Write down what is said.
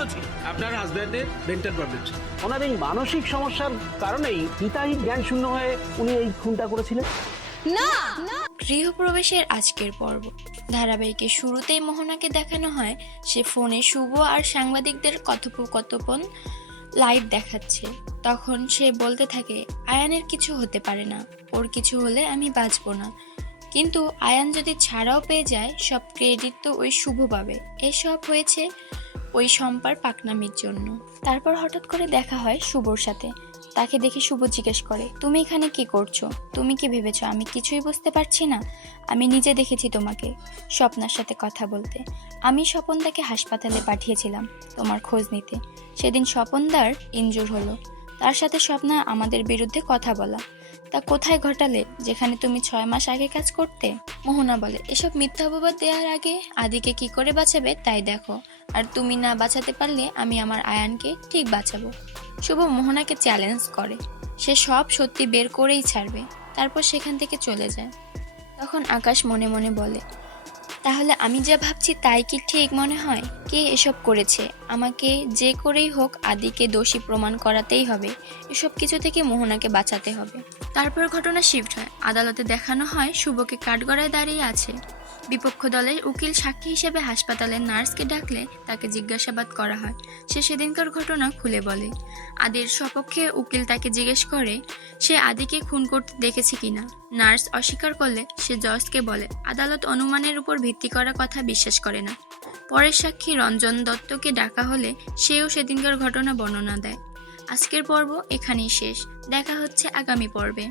তো ছিল আপনার হাজব্যান্ডের মেন্টাল প্রবলেম ছিল। ওনার এই মানসিক সমস্যার কারণেই হিতাহিত জ্ঞান শূন্য হয়ে উনি এই খুনটা করেছিলেন। গৃহপ্রবেশের আজকের পর্ব ধারাবাহিকের শুরুতেই মোহনাকে দেখানো হয় সে ফোনে শুভ আর সাংবাদিকদের কথোপকথন লাইভ দেখাচ্ছে। তখন সে বলতে থাকে আয়ানের কিছু হতে পারে না, ওর কিছু হলে আমি বাঁচবো না, কিন্তু আয়ান যদি ছাড়াও পেয়ে যায় সব ক্রেডিট তো ওই শুভ পাবে। এসব হয়েছে ওই শম্পার পাকনামির জন্য। তারপর হঠাৎ করে দেখা হয় শুভর সাথে। তাকে দেখে শুভ জিজ্ঞেস করে তুমি এখানে কি করছো? তুমি কি ভেবেছো আমি কিছুই বুঝতে পারছি না? আমি নিজে দেখেছি তোমাকে স্বপ্নার সাথে কথা বলতে। আমি স্বপনদাকে হাসপাতালে পাঠিয়েছিলাম তোমার খোঁজ নিতে। সেদিন স্বপনদার ইনজুর হলো, তার সাথে স্বপ্না আমাদের বিরুদ্ধে কথা বলা। তা কোথায় ঘটালে যেখানে তুমি 6 মাস আগে কাজ করতে? মোহনা বলে এসব মিথ্যা অপবাদ দেওয়ার আগে আদিকে কি করে বাঁচাবে তাই দেখো, আর তুমি না বাঁচাতে পারলে আমি আমার আয়ানকে ঠিক বাঁচাবো। শুভ মোহনাকে চ্যালেঞ্জ করে, সে সব সত্যি বের করেই ছাড়বে। তারপর সেখান থেকে চলে যায়। তখন আকাশ মনে মনে বলে তাহলে আমি যা ভাবছি তাই কি ঠিক মনে হয়? কে এসব করেছে? আমাকে যে করেই হোক আদিকে দোষী প্রমাণ করাতেই হবে। এসব কিছু থেকে মোহনাকে বাঁচাতে হবে। তারপর ঘটনা শিফট হয়, আদালতে দেখানো হয় শুভকে কাঠগড়ায় দাঁড়িয়ে আছে। বিপক্ষ দলের উকিল সাক্ষী হিসেবে হাসপাতালের নার্সকে ডাকলে তাকে জিজ্ঞাসাবাদ করা হয়। সে সেদিনকার ঘটনা খুলে বলে। আদির সপক্ষে উকিল তাকে জিজ্ঞেস করে সে আদিকে খুন করতে দেখেছে কিনা। নার্স অস্বীকার করলে সে জজকে বলে আদালত অনুমানের উপর ভিত্তি করা কথা বিশ্বাস করে না। পরের সাক্ষী রঞ্জন দত্তকে ডাকা হলে সেও সেদিনকার ঘটনা বর্ণনা দেয়। আজকের পর্ব এখানেই শেষ, দেখা হচ্ছে আগামী পর্বে।